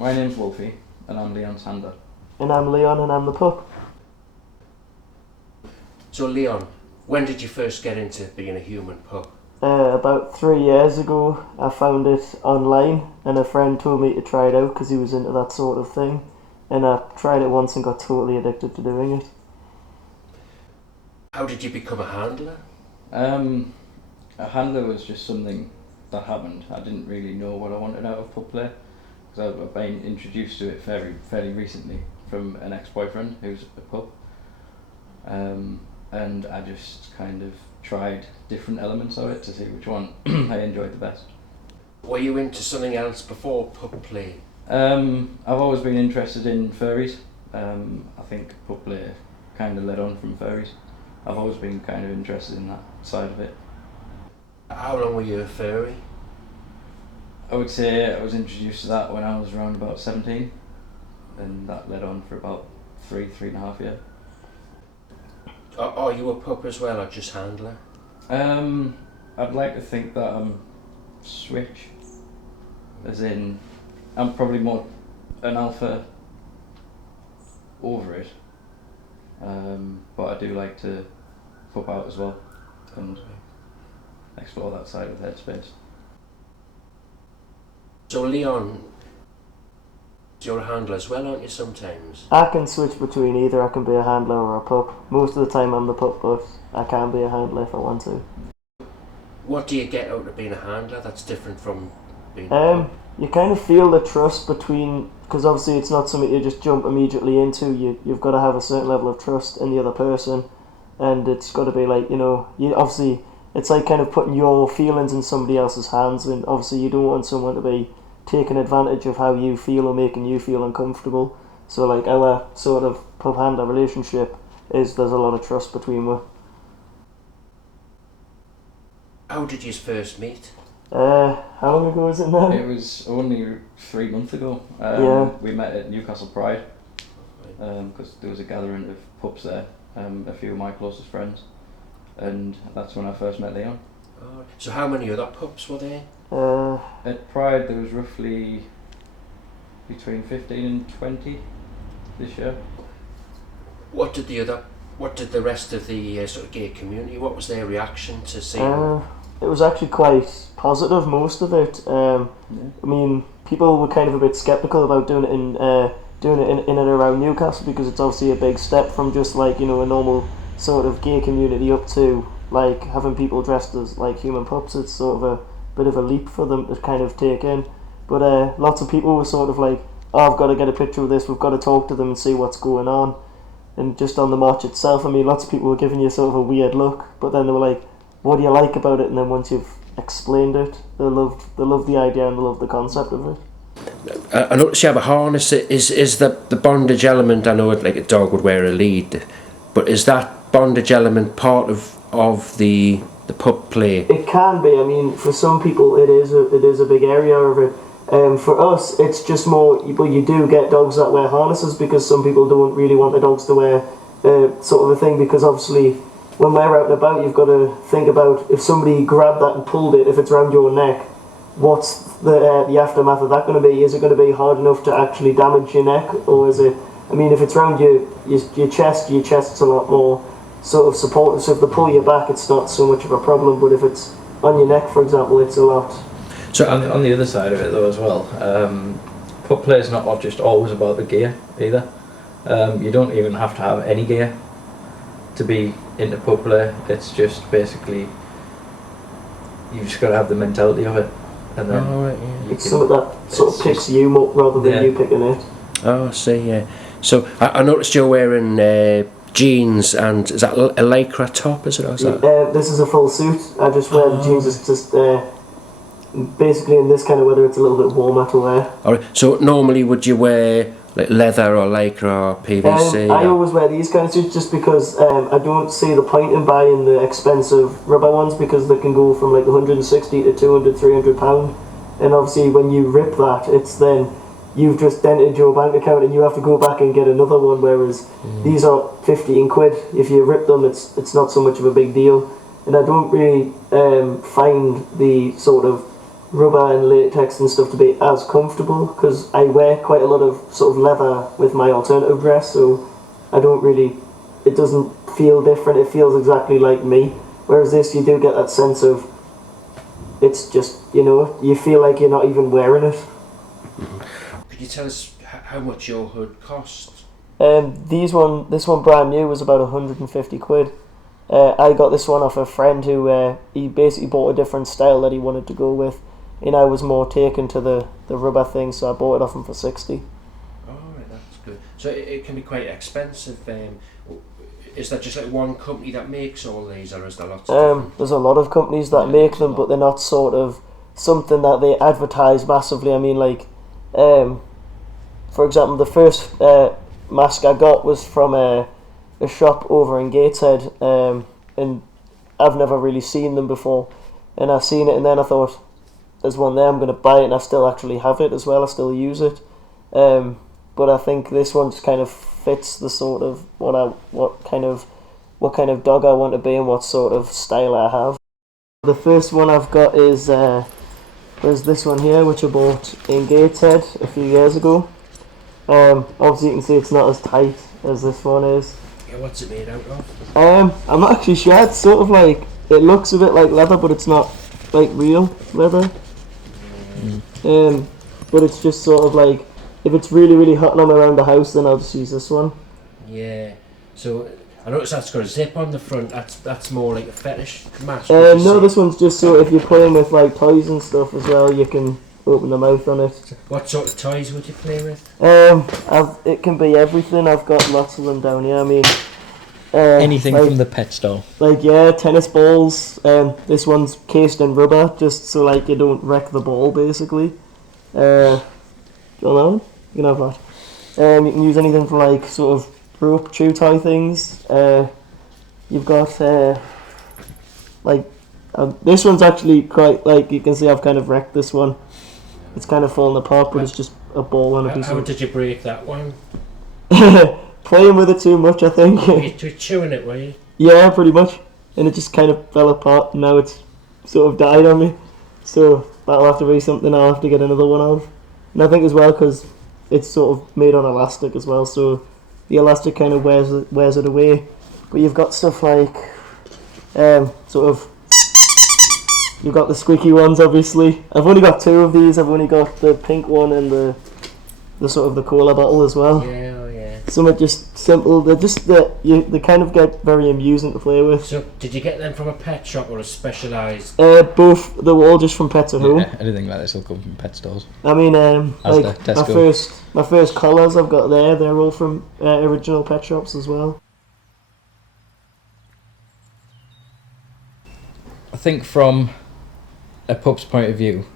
My name's Wolfie, and I'm Leon's handler. And I'm Leon, and I'm the pup. So Leon, when did you first get into being a human pup? About 3 years ago, I found it online, and a friend told me to try it out because he was into that sort of thing. And I tried it once and got totally addicted to doing it. How did you become a handler? A handler was just something that happened. I didn't really know what I wanted out of pup play, because I've been introduced to it fairly recently from an ex-boyfriend who's a pup. And I just kind of tried different elements of it to see which one I enjoyed the best. Were you into something else before pup play? I've always been interested in furries. I think pup play kind of led on from furries. I've always been kind of interested in that side of it. How long were you a furry? I would say I was introduced to that when I was around about 17, and that led on for about three and a half years. Are you a pup as well, or just handler? I'd like to think that I'm switch, as in I'm probably more an alpha over it, but I do like to pup out as well and explore that side of headspace. So Leon, you're a handler as well, aren't you, sometimes? I can switch between either. I can be a handler or a pup. Most of the time I'm the pup, but I can be a handler if I want to. What do you get out of being a handler that's different from being a pup? You kind of feel the trust between, because obviously it's not something you just jump immediately into. You've got to have a certain level of trust in the other person, and it's got to be like, obviously it's like kind of putting your feelings in somebody else's hands, and obviously you don't want someone to be taking advantage of how you feel or making you feel uncomfortable. So like our sort of pup handler relationship is there's a lot of trust between us. How did you first meet? How long ago is it now? It was only 3 months ago. We met at Newcastle Pride because there was a gathering of pups there, a few of my closest friends, and that's when I first met Leon. Oh, so how many other pups were there? At Pride there was roughly between 15 and 20 this year. What did the rest of the sort of gay community, what was their reaction to seeing? It was actually quite positive, most of it. I mean, people were kind of a bit sceptical about doing it in and around Newcastle, because it's obviously a big step from just like, a normal sort of gay community up to like having people dressed as like human pups. It's sort of a bit of a leap for them to kind of take in. But lots of people were sort of like, oh, I've got to get a picture of this, we've got to talk to them and see what's going on. And just on the march itself, I mean, lots of people were giving you sort of a weird look, but then they were like, what do you like about it? And then once you've explained it, they love the idea and they love the concept of it. I noticed you have a harness. Is the bondage element, I know like a dog would wear a lead, but is that bondage element part of the pup play? It can be. I mean, for some people it is a big area of it. For us, it's just more, but you do get dogs that wear harnesses, because some people don't really want the dogs to wear sort of a thing, because obviously when we're out and about, you've got to think about if somebody grabbed that and pulled it, if it's around your neck, what's the aftermath of that going to be? Is it going to be hard enough to actually damage your neck, or is it? I mean, if it's around your chest's a lot more sort of supportive. So if they pull you back, it's not so much of a problem. But if it's on your neck, for example, it's a lot. So on the other side of it though as well, pup play is not just always about the gear either. You don't even have to have any gear to be into pup play. It's just basically you've just got to have the mentality of it, and then it's something that sort of picks you up rather than you picking it. Oh, I see. Yeah. So I noticed you're wearing jeans, and is that a lycra top? Is it? Or is that? This is a full suit. I just wear the jeans. It's just basically in this kind of weather, it's a little bit warmer to wear. All right. So normally, would you wear like leather or lycra or PVC? I always wear these kind of suits just because I don't see the point in buying the expensive rubber ones, because they can go from like 160 to 200, 300 pound, and obviously when you rip that, it's then you've just dented your bank account and you have to go back and get another one, whereas these are 15 quid. If you rip them, it's not so much of a big deal, and I don't really find the sort of rubber and latex and stuff to be as comfortable, because I wear quite a lot of sort of leather with my alternative dress, so I don't really, it doesn't feel different, it feels exactly like me. Whereas this, you do get that sense of, it's just, you know, you feel like you're not even wearing it. Could you tell us how much your hood cost? This one brand new was about 150 quid. I got this one off a friend who he basically bought a different style that he wanted to go with, and I was more taken to the rubber thing, so I bought it off him for 60. Oh, right, that's good. So it can be quite expensive. Is that just like one company that makes all these, or is there lots of different? There's a lot of companies that make them, but they're not sort of something that they advertise massively. I mean, like, for example, the first mask I got was from a shop over in Gateshead, and I've never really seen them before, and I seen it, and then I thought, there's one there, I'm going to buy it, and I still actually have it as well, I still use it, but I think this one just kind of fits the sort of what kind of dog I want to be and what sort of style I have. The first one I've got is this one here, which I bought in Gateshead a few years ago. Obviously you can see it's not as tight as this one is. Yeah, what's it made out of? I'm not actually sure. It's sort of like, it looks a bit like leather, but it's not like real leather. But it's just sort of like, if it's really, really hot and I'm around the house, then I'll just use this one. Yeah. So I noticed that's got a zip on the front. That's more like a fetish mask. No, this one's just so if you're playing with like toys and stuff as well, you can open the mouth on it. What sort of toys would you play with? It can be everything. I've got lots of them down here. I mean, Anything like, from the pet store. like tennis balls. This one's cased in rubber, just so like you don't wreck the ball, basically. Do you want that one? You can have that. You can use anything from like sort of rope chew tie things. You've got this one's actually quite, like, you can see I've kind of wrecked this one. It's kind of fallen apart, but it's just a ball on a piece How of. did you break that one? Playing with it too much, I think. Were you chewing it, were you? Yeah, pretty much. And it just kind of fell apart, and now it's sort of died on me. So that'll have to be something I'll have to get another one of. And I think as well, because it's sort of made on elastic as well, so the elastic kind of wears it away. But you've got stuff like, sort of, you've got the squeaky ones, obviously. I've only got two of these. I've only got the pink one and the sort of the cola bottle as well. Yeah, oh yeah. Some are just simple. They're just they kind of get very amusing to play with. So did you get them from a pet shop or a specialised? Both. They were all just from Pets at Home. Yeah, anything like this will come from pet stores. I mean, Asda, like Tesco. my first collars I've got there. They're all from original pet shops as well. I think from a pup's point of view,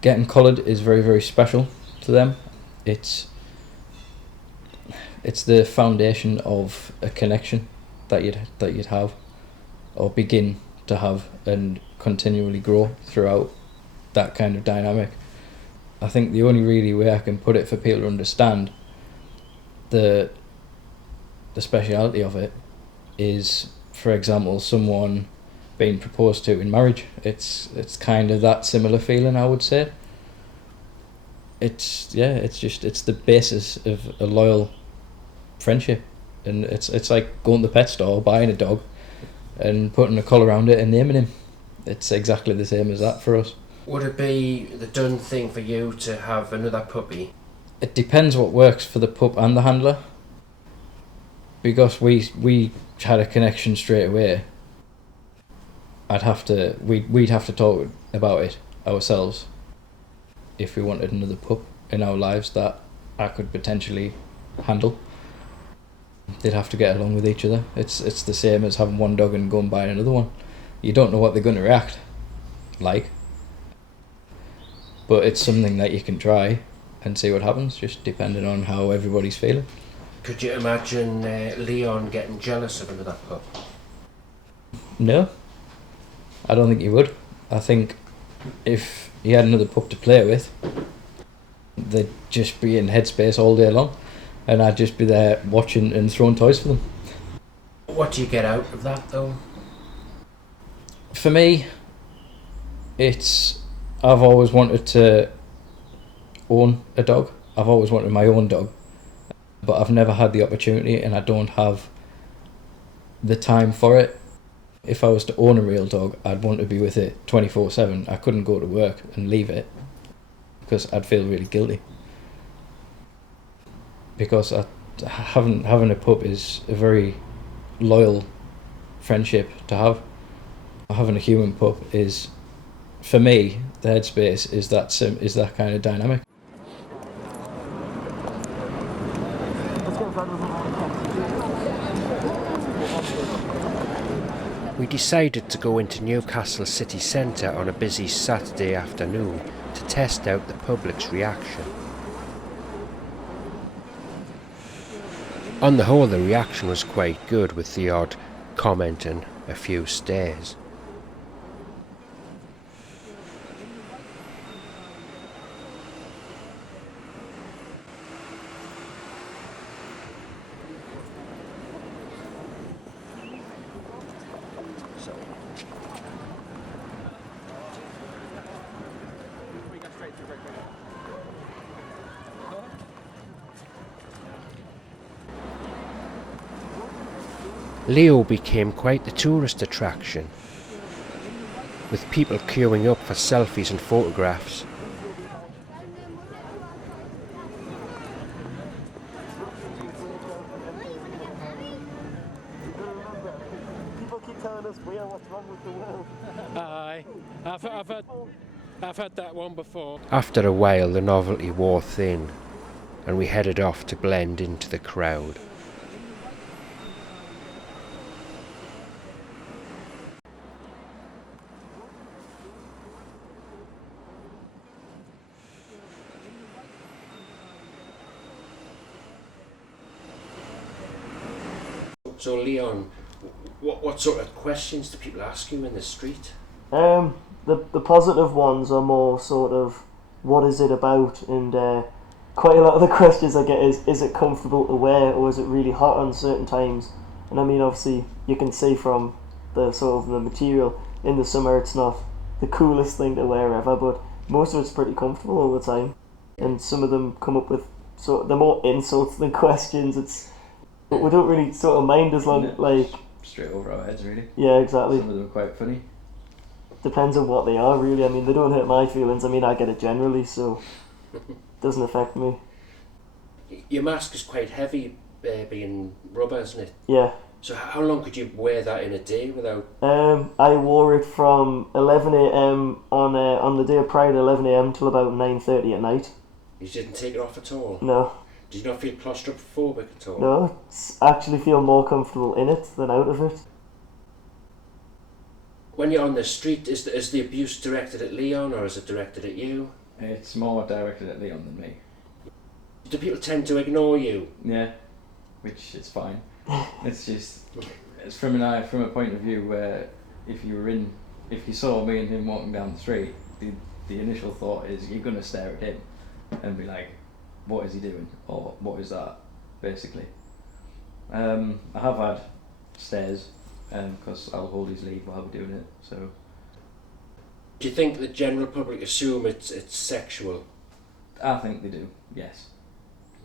getting collared is very, very special to them. It's the foundation of a connection that you'd have, or begin to have, and continually grow throughout that kind of dynamic. I think the only really way I can put it for people to understand the speciality of it is, for example, someone being proposed to in marriage. It's kind of that similar feeling, I would say. It's the basis of a loyal friendship, and it's like going to the pet store, buying a dog and putting a collar around it and naming him. It's exactly the same as that for us. Would it be the done thing for you to have another puppy? It depends what works for the pup and the handler, because we had a connection straight away. We'd have to talk about it ourselves if we wanted another pup in our lives that I could potentially handle. They'd have to get along with each other. It's the same as having one dog and going buying another one. You don't know what they're going to react like, but it's something that you can try and see what happens, just depending on how everybody's feeling. Could you imagine Leon getting jealous of another pup? No, I don't think he would. I think if he had another pup to play with, they'd just be in headspace all day long, and I'd just be there watching and throwing toys for them. What do you get out of that though? For me, it's I've always wanted to own a dog. I've always wanted my own dog, but I've never had the opportunity, and I don't have the time for it. If I was to own a real dog, I'd want to be with it 24/7. I couldn't go to work and leave it because I'd feel really guilty. Because having a pup is a very loyal friendship to have. Having a human pup is, for me, the headspace is that kind of dynamic. We decided to go into Newcastle city centre on a busy Saturday afternoon to test out the public's reaction. On the whole, the reaction was quite good, with the odd comment and a few stares. Leo became quite the tourist attraction, with people queuing up for selfies and photographs. People keep telling us we are what's wrong with the world. Aye, I've had that one before. After a while, the novelty wore thin, and we headed off to blend into the crowd. So Leon, what sort of questions do people ask you in the street? The positive ones are more sort of, what is it about? And quite a lot of the questions I get is it comfortable to wear, or is it really hot on certain times? And I mean, obviously, you can see from the sort of the material, in the summer it's not the coolest thing to wear ever, but most of it's pretty comfortable all the time. And some of them come up with they're more insults than questions. But we don't really sort of mind as long, like... Straight over our heads, really. Yeah, exactly. Some of them are quite funny. Depends on what they are, really. I mean, they don't hurt my feelings. I mean, I get it generally, so it doesn't affect me. Your mask is quite heavy, being rubber, isn't it? Yeah. So how long could you wear that in a day without... I wore it from 11 a.m. on the day prior to 11 a.m. till about 9:30 at night. You didn't take it off at all? No. Did you not feel claustrophobic at all? No, actually feel more comfortable in it than out of it. When you're on the street, is the abuse directed at Leon, or is it directed at you? It's more directed at Leon than me. Do people tend to ignore you? Yeah, which is fine. It's just, it's from a point of view where if you saw me and him walking down the street, the initial thought is you're going to stare at him and be like, what is he doing, or what is that, basically. I have had stares, because I'll hold his lead while we're doing it, so. Do you think the general public assume it's sexual? I think they do, yes.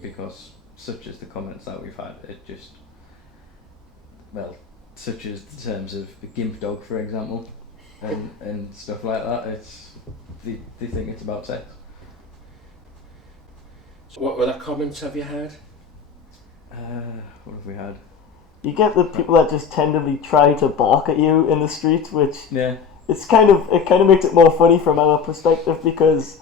Because such as the comments that we've had, it just, well, such as the terms of the gimp dog, for example, and stuff like that, they think it's about sex. So what other comments have you had? What have we had? You get the people that just tentatively try to bark at you in the street, which Yeah. it kind of makes it more funny from our perspective, because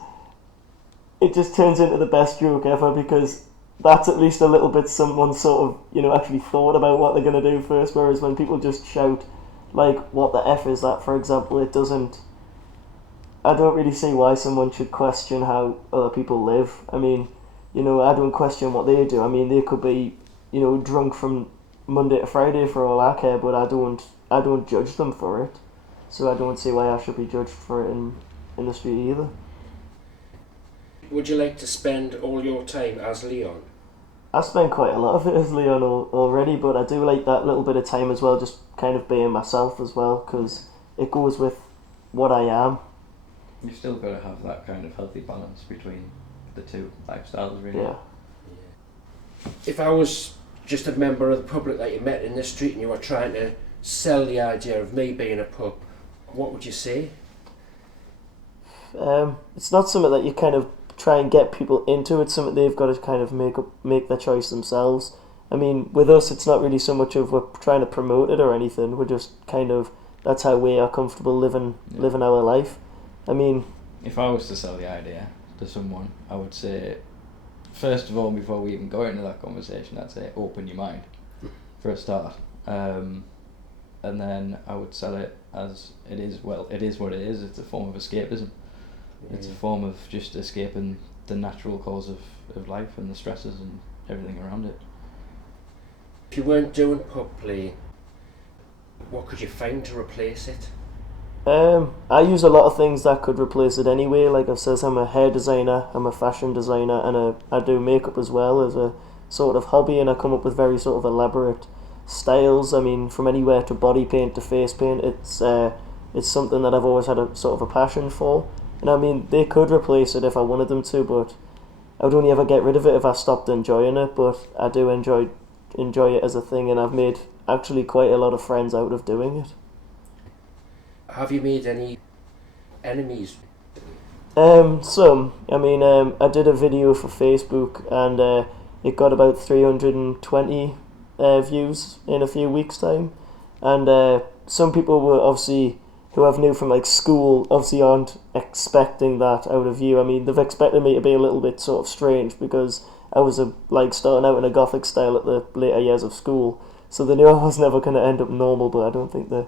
it just turns into the best joke ever, because that's at least a little bit someone sort of, actually thought about what they're going to do first, whereas when people just shout, like, what the F is that, for example, I don't really see why someone should question how other people live. I mean, I don't question what they do. I mean, they could be, drunk from Monday to Friday for all I care, but I don't judge them for it. So I don't see why I should be judged for it in the street either. Would you like to spend all your time as Leon? I spend quite a lot of it as Leon already, but I do like that little bit of time as well, just kind of being myself as well, because it goes with what I am. You've still got to have that kind of healthy balance between the two lifestyles, really. Yeah. If I was just a member of the public that you met in the street and you were trying to sell the idea of me being a pup, what would you say? It's not something that you kind of try and get people into. It's something they've got to kind of make their choice themselves. I mean, with us, it's not really so much of we're trying to promote it or anything. We're just kind of, that's how we are comfortable living our life. I mean, if I was to sell the idea to someone, I would say, first of all, before we even go into that conversation, I'd say open your mind for a start, and then I would sell it as it is. Well, it is what it is. It's a form of escapism. It's a form of just escaping the natural cause of life and the stresses and everything around it. If you weren't doing pup play, what could you find to replace it? I use a lot of things that could replace it anyway. Like I says, I'm a hair designer, I'm a fashion designer, and I do makeup as well as a sort of hobby, and I come up with very sort of elaborate styles. I mean, from anywhere to body paint to face paint, it's something that I've always had a sort of a passion for. And I mean, they could replace it if I wanted them to, but I would only ever get rid of it if I stopped enjoying it. But I do enjoy it as a thing, and I've made actually quite a lot of friends out of doing it. Have you made any enemies? Some. I mean, I did a video for Facebook, and it got about 320 views in a few weeks' time. And some people were obviously, who I've knew from like school, obviously aren't expecting that out of you. I mean, they've expected me to be a little bit sort of strange because I was starting out in a gothic style at the later years of school, so they knew I was never going to end up normal, but I don't think they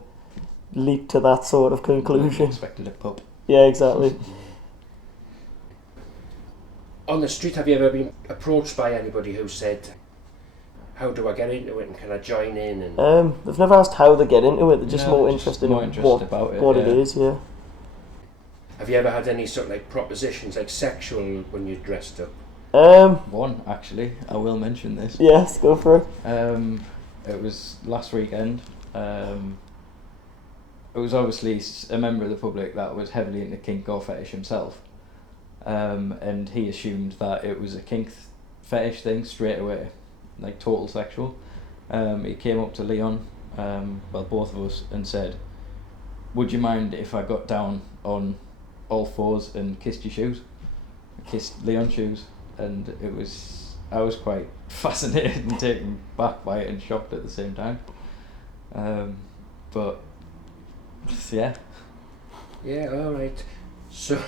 leaped to that sort of conclusion. Expected a pup. Yeah, exactly. On the street, have you ever been approached by anybody who said, how do I get into it and can I join in? And They've never asked how they get into it, they're just more just interested more in interested about it, what it is, yeah. have you ever had any sort of like propositions, like sexual, when you dressed up? One, actually, I will mention this. Yes, go for it. It was last weekend. It was obviously a member of the public that was heavily into kink or fetish himself, and he assumed that it was a kink fetish thing straight away, like total sexual. He came up to Leon, well, both of us, and said, would you mind if I got down on all fours and kissed your shoes? Kissed Leon's shoes. And I was quite fascinated and taken back by it and shocked at the same time. But yeah. Yeah, alright. So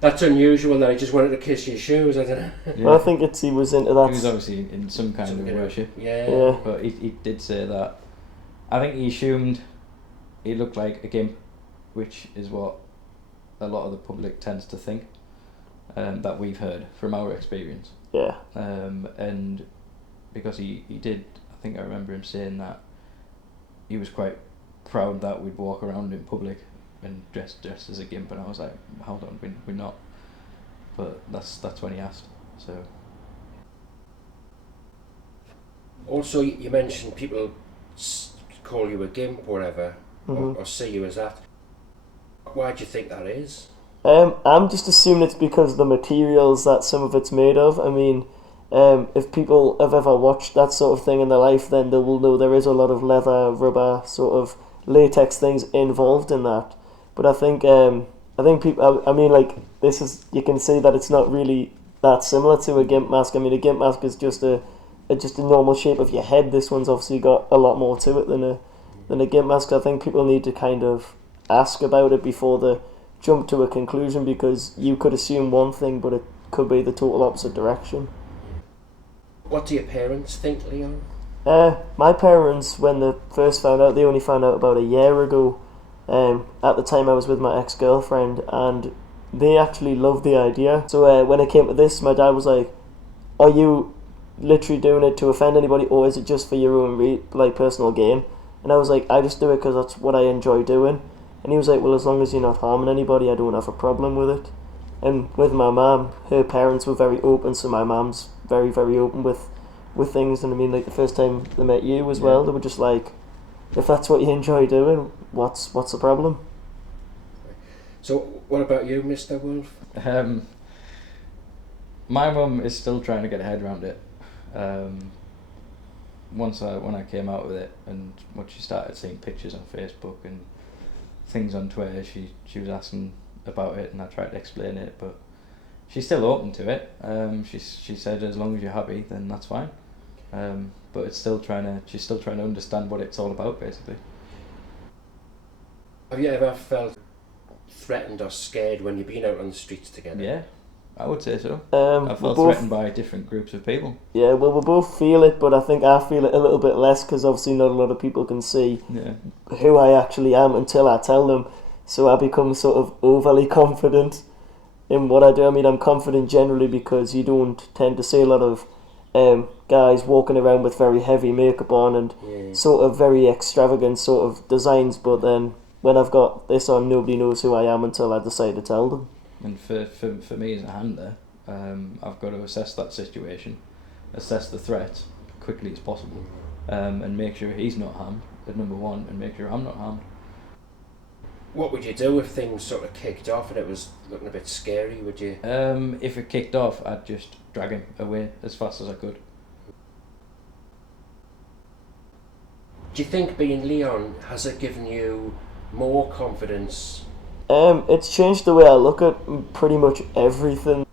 that's unusual that he just wanted to kiss your shoes, I don't know. Yeah. Well, I think he was into that. He was obviously in some kind of worship. Yeah. But he did say that. I think he assumed he looked like a gimp, which is what a lot of the public tends to think. That we've heard from our experience. Yeah. And because he did, I think I remember him saying that he was quite proud that we'd walk around in public and dressed as a gimp, and I was like, hold on, we're not. But that's when he asked. So. Also, you mentioned people call you a gimp or whatever, or see you as that. Why do you think that is? I'm just assuming it's because of the materials that some of it's made of. I mean, if people have ever watched that sort of thing in their life, then they will know there is a lot of leather, rubber, sort of latex things involved in that. But I think people, I mean, like, this is, you can see that it's not really that similar to a gimp mask. I mean, a gimp mask is just a normal shape of your head. This one's obviously got a lot more to it than a gimp mask. I think people need to kind of ask about it before they jump to a conclusion, because you could assume one thing, but it could be the total opposite direction. What do your parents think, Leon? My parents, when they first found out, they only found out about a year ago. At the time I was with my ex-girlfriend, and they actually loved the idea. So when it came to this, my dad was like, are you literally doing it to offend anybody, or is it just for your own personal gain? And I was like, I just do it because that's what I enjoy doing. And he was like, well, as long as you're not harming anybody, I don't have a problem with it. And with my mum, her parents were very open, so my mum's very, very open with things. And I mean, like, the first time they met you as well, they were just like, if that's what you enjoy doing, what's the problem? So what about you, Mr. Wolf? My mum is still trying to get her head around it. When I came out with it, and when she started seeing pictures on Facebook and things on Twitter, she was asking about it, and I tried to explain it, but she's still open to it. She said as long as you're happy, then that's fine. But she's still trying to understand what it's all about, basically. Have you ever felt threatened or scared when you've been out on the streets together? Yeah, I would say so. I felt both, threatened by different groups of people. Yeah, well, we both feel it, but I think I feel it a little bit less because obviously not a lot of people can see who I actually am until I tell them. So I become sort of overly confident in what I do. I mean, I'm confident generally because you don't tend to see a lot of guys walking around with very heavy makeup on and sort of very extravagant sort of designs, but then when I've got this on, nobody knows who I am until I decide to tell them. And for me as a handler, I've got to assess that situation, assess the threat quickly as possible, and make sure he's not harmed, at number one, and make sure I'm not harmed. What would you do if things sort of kicked off and it was looking a bit scary, would you? If it kicked off, I'd just drag him away as fast as I could. Do you think being Leon, has it given you more confidence? It's changed the way I look at pretty much everything.